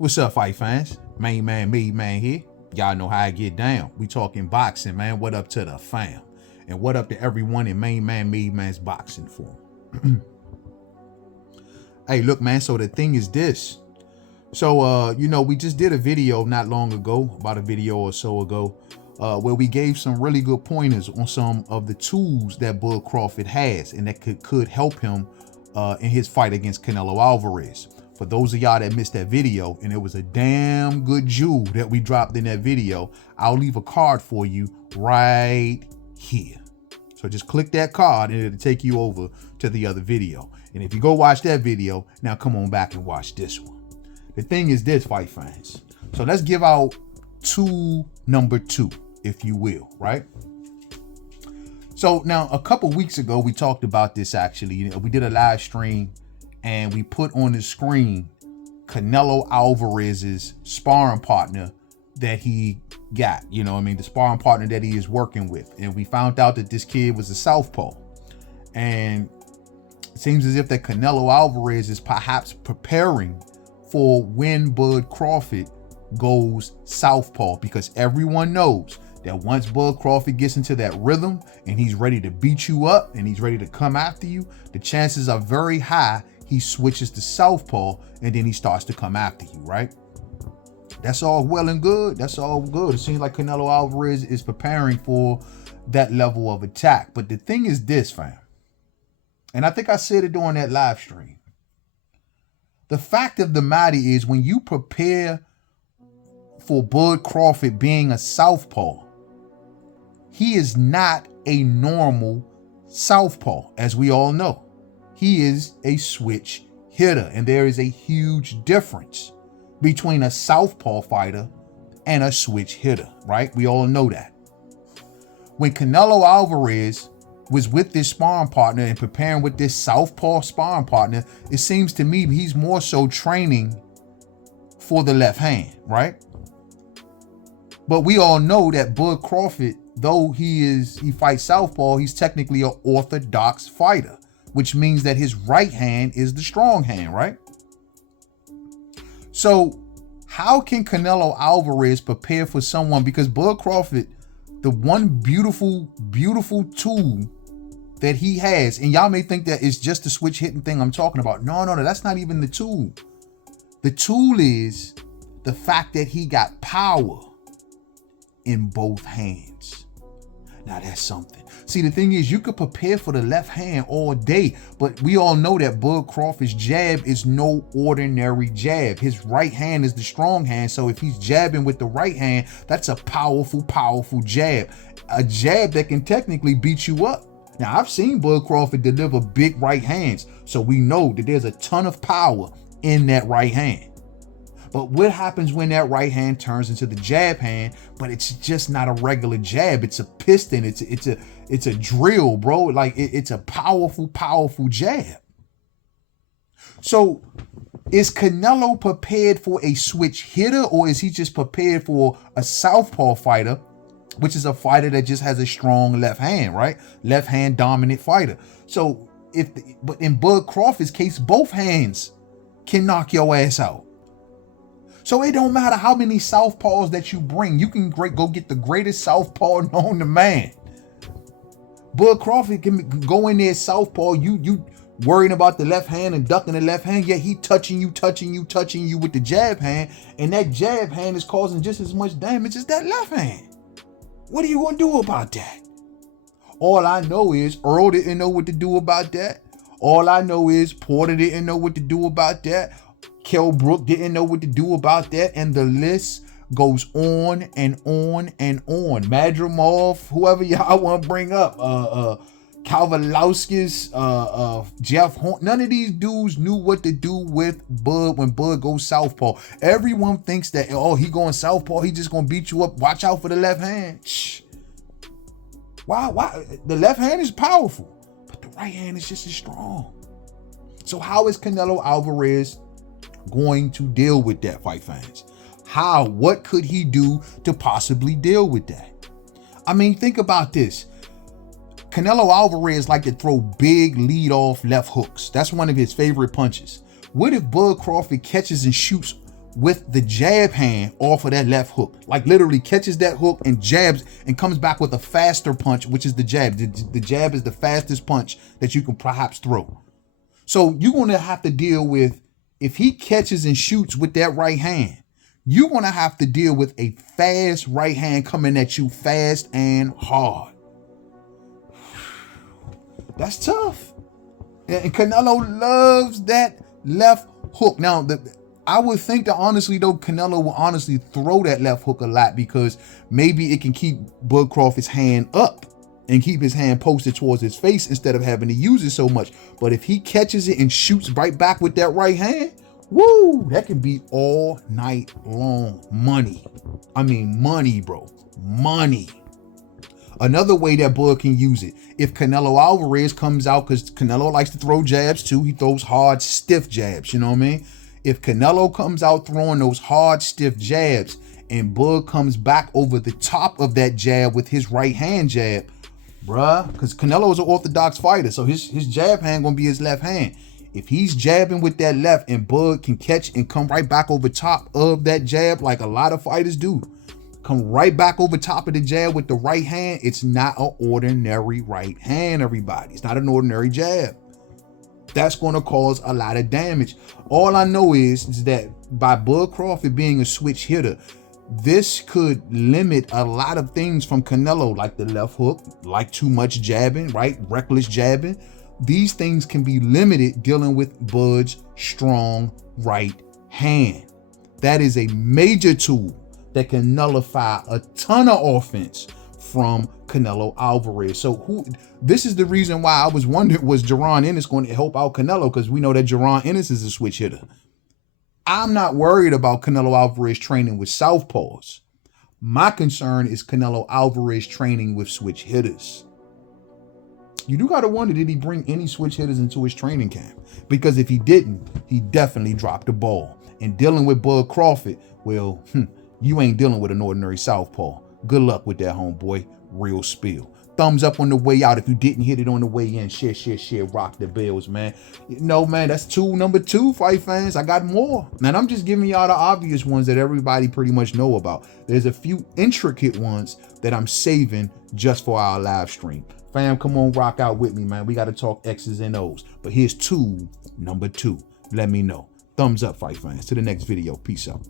What's up, fight fans? Mademan here. Y'all know how I get down. We talking boxing, man. What up to the fam? And what up to everyone in Mademan's boxing form? Hey, look, man, so the thing is this. So, we just did a video not long ago, about a video or so ago, where we gave some really good pointers on some of the tools that Bud Crawford has and that could help him in his fight against Canelo Alverez. For those of y'all that missed that video, and it was a damn good jewel that we dropped in that video, I'll leave a card for you right here. So just click that card and it'll take you over to the other video. And if you go watch that video, now come on back and watch this one. The thing is this, fight fans. So let's give out tool number 2, if you will, right? So now a couple weeks ago, we talked about this actually. We did a live stream and we put on the screen Canelo Alvarez's sparring partner that he got, the sparring partner that he is working with. And we found out that this kid was a southpaw. And it seems as if that Canelo Alvarez is perhaps preparing for when Bud Crawford goes southpaw, because everyone knows that once Bud Crawford gets into that rhythm and he's ready to beat you up and he's ready to come after you, the chances are very high he switches to southpaw and then he starts to come after you, right? That's all well and good. That's all good. It seems like Canelo Alvarez is preparing for that level of attack. But the thing is this, fam, and I think I said it during that live stream. The fact of the matter is, when you prepare for Bud Crawford being a southpaw, he is not a normal southpaw, as we all know. He is a switch hitter, and there is a huge difference between a southpaw fighter and a switch hitter, right? We all know that. When Canelo Alvarez was with this sparring partner and preparing with this southpaw sparring partner, it seems to me he's more so training for the left hand, right? But we all know that Bud Crawford, though he fights southpaw, he's technically an orthodox fighter, which means that his right hand is the strong hand, right? So how can Canelo Alvarez prepare for someone? Because Bud Crawford, the one beautiful tool that he has, and y'all may think that it's just the switch hitting thing I'm talking about. No, that's not even the tool. The tool is the fact that he got power in both hands. Now that's something. See, the thing is, you could prepare for the left hand all day, but we all know that Bud Crawford's jab is no ordinary jab. His right hand is the strong hand, so if he's jabbing with the right hand, that's a powerful jab. A jab that can technically beat you up. Now, I've seen Bud Crawford deliver big right hands, so we know that there's a ton of power in that right hand. But what happens when that right hand turns into the jab hand? But it's just not a regular jab. It's a piston. It's a drill, bro. Like it's a powerful jab. So is Canelo prepared for a switch hitter, or is he just prepared for a southpaw fighter, which is a fighter that just has a strong left hand, right? Left hand dominant fighter. So but in Bud Crawford's case, both hands can knock your ass out. So it don't matter how many southpaws that you bring. You can go get the greatest southpaw known to man. Bud Crawford can go in there southpaw. You worrying about the left hand and ducking the left hand, yet he touching you with the jab hand, and that jab hand is causing just as much damage as that left hand. What are you gonna do about that? All I know is Earl didn't know what to do about that. All I know is Porter didn't know what to do about that. Kell Brook didn't know what to do about that, and the list goes on and on and on. Madrimov, whoever y'all want to bring up, Kalvalauskis, Jeff Horn, none of these dudes knew what to do with Bud when Bud goes southpaw. Everyone thinks that, he going southpaw, he just gonna beat you up. Watch out for the left hand. Shh. Why? The left hand is powerful, but the right hand is just as strong. So how is Canelo Alvarez going to deal with that, fight fans? What could he do to possibly deal with that? I mean, think about this. Canelo Alvarez like to throw big lead-off left hooks. That's one of his favorite punches. What if Bud Crawford catches and shoots with the jab hand off of that left hook. Like literally catches that hook and jabs and comes back with a faster punch, which is the jab. The jab is the fastest punch that you can perhaps throw. So you're going to have to deal with, if he catches and shoots with that right hand, you're going to have to deal with a fast right hand coming at you fast and hard. That's tough. And Canelo loves that left hook. Now, I would think that honestly though, Canelo will honestly throw that left hook a lot because maybe it can keep Bud Crawford's hand up and keep his hand posted towards his face instead of having to use it so much. But if he catches it and shoots right back with that right hand, woo, that can be all night long money. I mean, money, bro, money. Another way that Bud can use it, if Canelo Alverez comes out, because Canelo likes to throw jabs too. He throws hard, stiff jabs, you know what I mean? If Canelo comes out throwing those hard, stiff jabs and Bud comes back over the top of that jab with his right hand jab, bruh, because Canelo is an orthodox fighter, so his jab hand gonna be his left hand. If he's jabbing with that left and Bud can catch and come right back over top of that jab like a lot of fighters do, come right back over top of the jab with the right hand, it's not an ordinary right hand, everybody. It's not an ordinary jab. That's going to cause a lot of damage. All I know is that by Bud Crawford being a switch hitter, this could limit a lot of things from Canelo, like the left hook, like too much jabbing, right? Reckless jabbing. These things can be limited dealing with Bud's strong right hand. That is a major tool that can nullify a ton of offense from Canelo Alverez. So this is the reason why I was wondering, was Jaron Ennis going to help out Canelo? Because we know that Jaron Ennis is a switch hitter. I'm not worried about Canelo Alverez training with southpaws. My concern is Canelo Alverez training with switch hitters. You do got to wonder, did he bring any switch hitters into his training camp? Because if he didn't, he definitely dropped the ball. And dealing with Bud Crawford, well, you ain't dealing with an ordinary southpaw. Good luck with that, homeboy. Real spill. Thumbs up on the way out if you didn't hit it on the way in. Share, rock the bells, man. No, man, that's number two, fight fans. I got more. Man, I'm just giving y'all the obvious ones that everybody pretty much know about. There's a few intricate ones that I'm saving just for our live stream. Fam, come on, rock out with me, man. We got to talk X's and O's. But here's number two. Let me know. Thumbs up, fight fans. To the next video. Peace out.